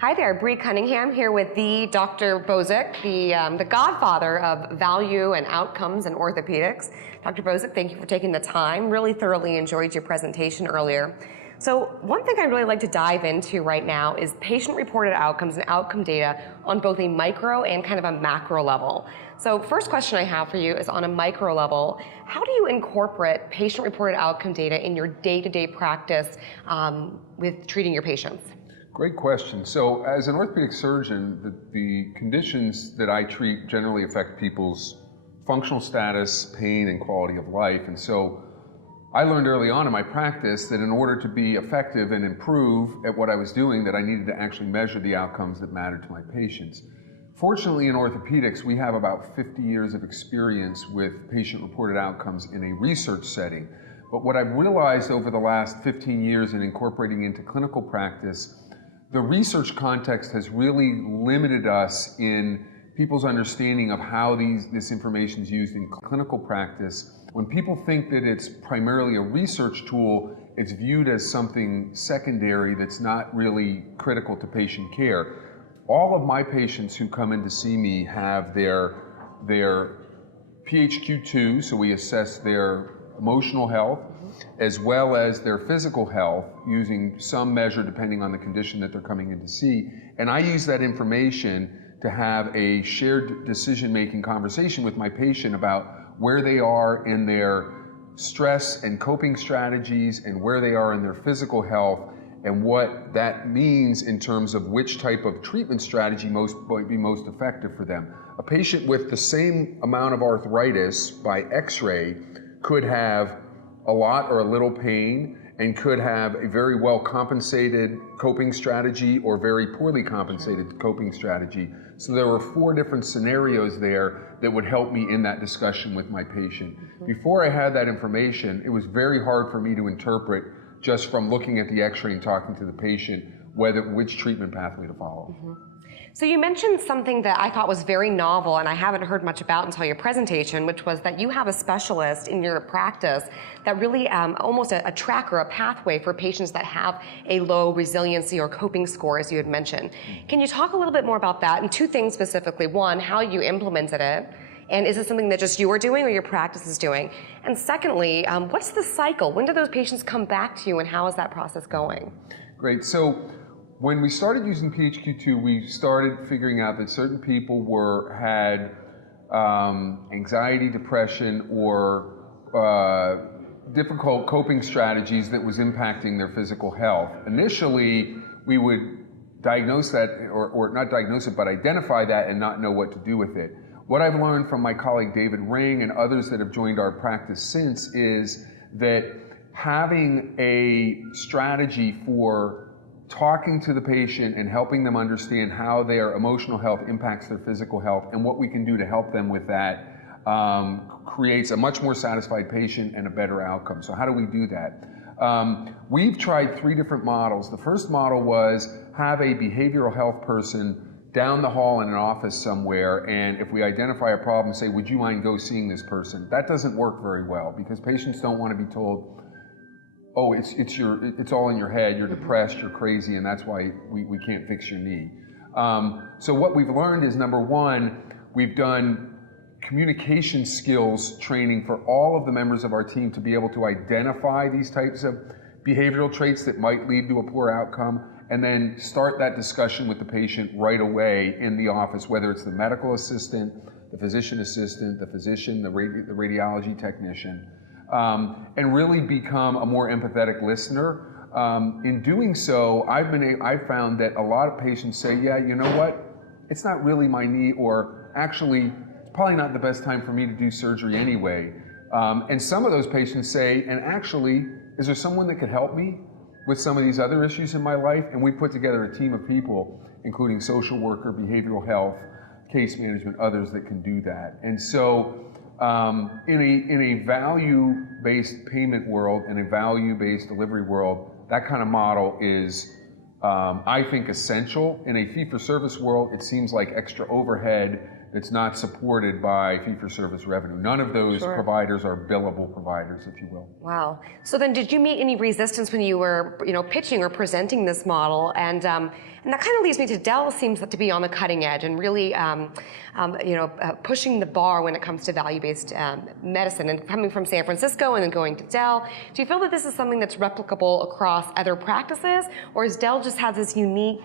Hi there, Bree Cunningham here with the Dr. Bozic, the godfather of value and outcomes in orthopedics. Dr. Bozic, thank you for taking the time. Really thoroughly enjoyed your presentation earlier. So one thing I'd really like to dive into right now is patient-reported outcomes and outcome data on both a micro and kind of a macro level. So first question I have for you is on a micro level, how do you incorporate patient-reported outcome data in your day-to-day practice with treating your patients? Great question. So as an orthopedic surgeon, the conditions that I treat generally affect people's functional status, pain, and quality of life. And so I learned early on in my practice that in order to be effective and improve at what I was doing, that I needed to actually measure the outcomes that mattered to my patients. Fortunately, in orthopedics, we have about 50 years of experience with patient-reported outcomes in a research setting. But what I've realized over the last 15 years in incorporating into clinical practice, the research context has really limited us in people's understanding of how this information is used in clinical practice. When people think that it's primarily a research tool, it's viewed as something secondary that's not really critical to patient care. All of my patients who come in to see me have their PHQ-2, so we assess their emotional health, as well as their physical health using some measure depending on the condition that they're coming in to see. And I use that information to have a shared decision-making conversation with my patient about where they are in their stress and coping strategies and where they are in their physical health and what that means in terms of which type of treatment strategy might be most effective for them. A patient with the same amount of arthritis by x-ray could have a lot or a little pain and could have a very well compensated coping strategy or very poorly compensated coping strategy. So there were 4 different scenarios there that would help me in that discussion with my patient. Before I had that information, it was very hard for me to interpret just from looking at the x-ray and talking to the patient which treatment pathway to follow. So you mentioned something that I thought was very novel and I haven't heard much about until your presentation, which was that you have a specialist in your practice that really almost a tracker, a pathway for patients that have a low resiliency or coping score, as you had mentioned. Can you talk a little bit more about that? And 2 things specifically. One, how you implemented it. And is it something that just you are doing or your practice is doing? And secondly, what's the cycle? When do those patients come back to you and how is that process going? Great. So when we started using PHQ-2, we started figuring out that certain people had anxiety, depression, or difficult coping strategies that was impacting their physical health. Initially, we would diagnose that, or not diagnose it, but identify that and not know what to do with it. What I've learned from my colleague David Ring and others that have joined our practice since is that having a strategy for talking to the patient and helping them understand how their emotional health impacts their physical health and what we can do to help them with that creates a much more satisfied patient and a better outcome. So how do we do that? We've tried 3 different models. The first model was have a behavioral health person down the hall in an office somewhere, and if we identify a problem, say, would you mind go seeing this person? That doesn't work very well because patients don't want to be told, oh, it's all in your head, you're depressed, you're crazy, and that's why we can't fix your knee. So what we've learned is, number 1, we've done communication skills training for all of the members of our team to be able to identify these types of behavioral traits that might lead to a poor outcome, and then start that discussion with the patient right away in the office, whether it's the medical assistant, the physician assistant, the physician, the radiology technician. And really become a more empathetic listener. In doing so, I've found that a lot of patients say, yeah, you know what, it's not really my knee, or actually, it's probably not the best time for me to do surgery anyway. And some of those patients say, and actually, is there someone that could help me with some of these other issues in my life? And we put together a team of people, including social worker, behavioral health, case management, others that can do that. And so, in a value-based payment world and a value-based delivery world, that kind of model is, I think, essential. In a fee-for-service world, it seems like extra overhead that's not supported by fee-for-service revenue. None of those providers are billable providers, if you will. Wow. So then did you meet any resistance when you were, pitching or presenting this model? And that kind of leads me to Dell seems to be on the cutting edge and really, pushing the bar when it comes to value-based medicine. And coming from San Francisco and then going to Dell, do you feel that this is something that's replicable across other practices, or does Dell just have this unique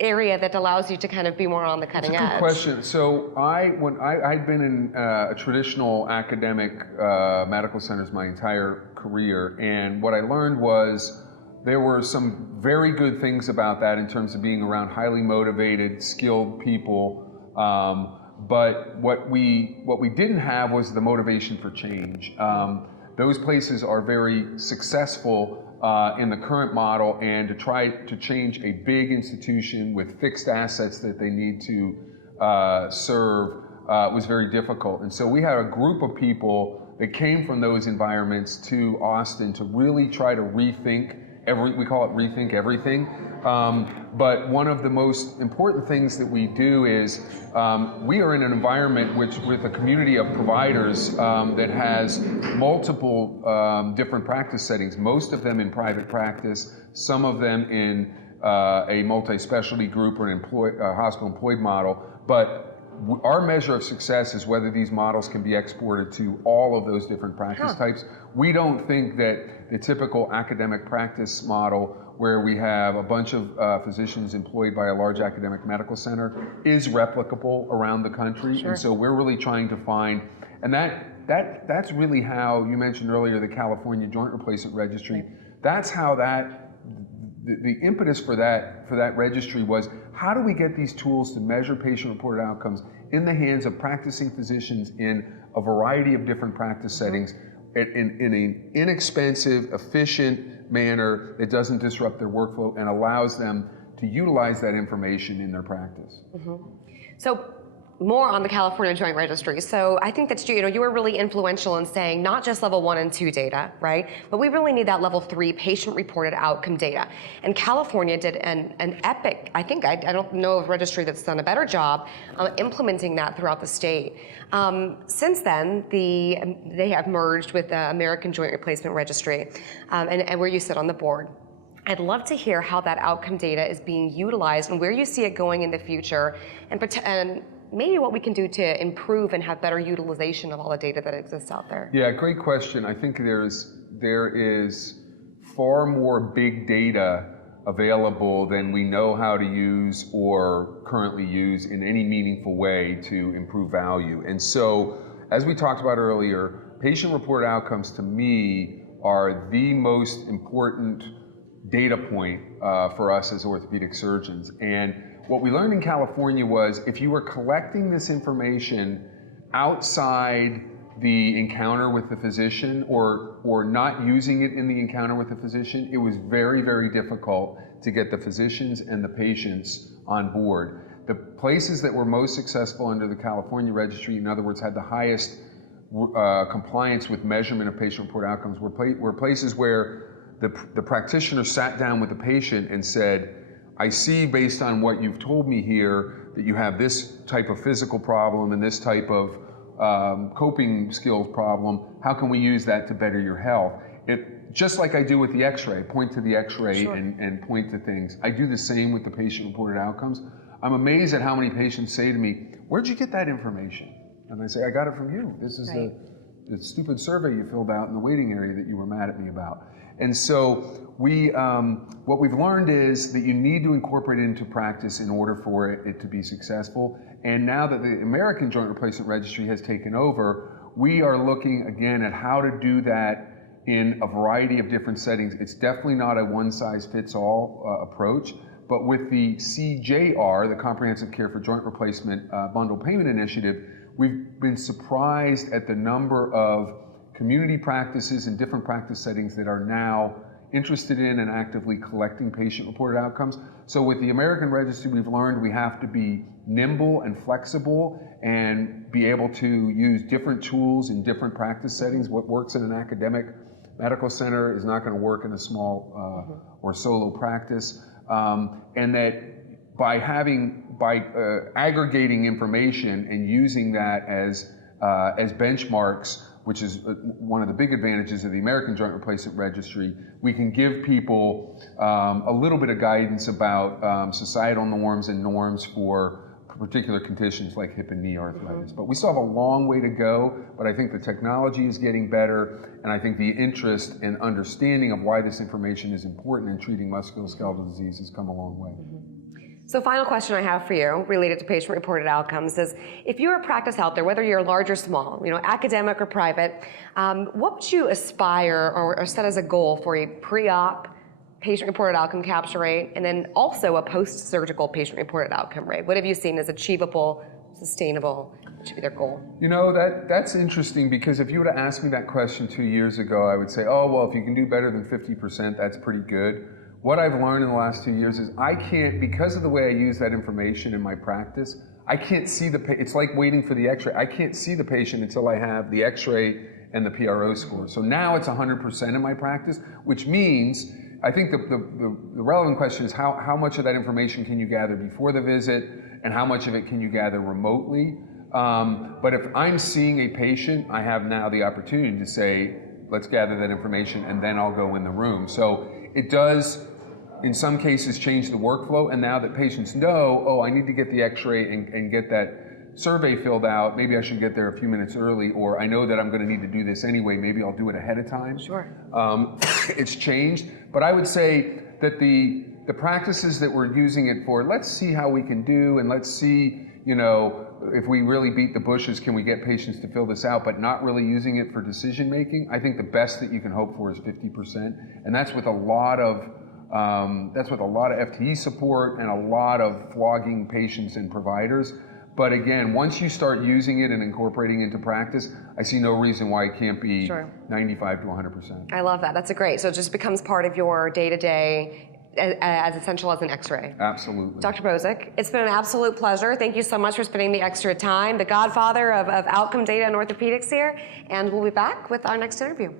area that allows you to kind of be more on the cutting edge? That's a good question. So I'd been in a traditional academic medical centers my entire career, and what I learned was there were some very good things about that in terms of being around highly motivated, skilled people. But what we didn't have was the motivation for change. Those places are very successful in the current model, and to try to change a big institution with fixed assets that they need to serve was very difficult. And so we had a group of people that came from those environments to Austin to really try to rethink we call it rethink everything. But one of the most important things that we do is we are in an environment with a community of providers that has multiple different practice settings, most of them in private practice, some of them in a multi-specialty group or an hospital employed model. But our measure of success is whether these models can be exported to all of those different practice types. We don't think that the typical academic practice model where we have a bunch of physicians employed by a large academic medical center is replicable around the country. And so we're really trying to find, and that's really how, you mentioned earlier the California Joint Replacement Registry, that's how the impetus for that registry was, how do we get these tools to measure patient-reported outcomes in the hands of practicing physicians in a variety of different practice settings in an inexpensive, efficient manner that doesn't disrupt their workflow and allows them to utilize that information in their practice. So more on the California Joint Registry. So I think that's, you were really influential in saying not just level 1 and 2 data, right? But we really need that level 3 patient-reported outcome data. And California did an epic, I don't know of a registry that's done a better job implementing that throughout the state. Since then, they have merged with the American Joint Replacement Registry, and where you sit on the board. I'd love to hear how that outcome data is being utilized and where you see it going in the future, and maybe what we can do to improve and have better utilization of all the data that exists out there. Yeah, great question. I think there is far more big data available than we know how to use or currently use in any meaningful way to improve value. And so, as we talked about earlier, patient-reported outcomes to me are the most important data point for us as orthopedic surgeons. And what we learned in California was if you were collecting this information outside the encounter with the physician or not using it in the encounter with the physician, it was very, very difficult to get the physicians and the patients on board. The places that were most successful under the California registry, in other words, had the highest compliance with measurement of patient-reported outcomes, were places where the practitioner sat down with the patient and said, I see based on what you've told me here that you have this type of physical problem and this type of coping skills problem. How can we use that to better your health? Just like I do with the x-ray, point to the x-ray and point to things. I do the same with the patient-reported outcomes. I'm amazed at how many patients say to me, where'd you get that information? And I say, I got it from you. This is the stupid survey you filled out in the waiting area that you were mad at me about. And so what we've learned is that you need to incorporate it into practice in order for it to be successful. And now that the American Joint Replacement Registry has taken over, we are looking again at how to do that in a variety of different settings. It's definitely not a one-size-fits-all approach, but with the CJR, the Comprehensive Care for Joint Replacement Bundle Payment Initiative, we've been surprised at the number of community practices and different practice settings that are now interested in and actively collecting patient-reported outcomes. So with the American Registry, we've learned we have to be nimble and flexible and be able to use different tools in different practice settings. What works in an academic medical center is not going to work in a small or solo practice. And that by having by aggregating information and using that as benchmarks, which is one of the big advantages of the American Joint Replacement Registry, we can give people a little bit of guidance about societal norms and norms for particular conditions like hip and knee arthritis. But we still have a long way to go, but I think the technology is getting better, and I think the interest and understanding of why this information is important in treating musculoskeletal disease has come a long way. So final question I have for you related to patient-reported outcomes is, if you're a practice out there, whether you're large or small, academic or private, what would you aspire or set as a goal for a pre-op patient-reported outcome capture rate, and then also a post-surgical patient-reported outcome rate? What have you seen as achievable, sustainable? What should be their goal? That's interesting, because if you were to ask me that question 2 years ago, I would say, oh, well, if you can do better than 50%, that's pretty good. What I've learned in the last 2 years is I can't, because of the way I use that information in my practice, I can't see it's like waiting for the x-ray. I can't see the patient until I have the x-ray and the PRO score. So now it's 100% in my practice, which means I think the relevant question is how much of that information can you gather before the visit, and how much of it can you gather remotely? But if I'm seeing a patient, I have now the opportunity to say, let's gather that information and then I'll go in the room. So it does, in some cases, change the workflow, and now that patients know, oh, I need to get the x-ray and get that survey filled out, maybe I should get there a few minutes early, or I know that I'm going to need to do this anyway, maybe I'll do it ahead of time. Sure. It's changed, but I would say that the practices that we're using it for, let's see how we can do, and let's see, if we really beat the bushes, can we get patients to fill this out, but not really using it for decision making. I think the best that you can hope for is 50%, and that's with a lot of FTE support and a lot of flogging patients and providers. But again, once you start using it and incorporating it into practice, I see no reason why it can't be 95 to 100%. I love that. That's great. So it just becomes part of your day-to-day, as essential as an x-ray. Absolutely. Dr. Bozic, it's been an absolute pleasure. Thank you so much for spending the extra time, the godfather of outcome data and orthopedics here, and we'll be back with our next interview.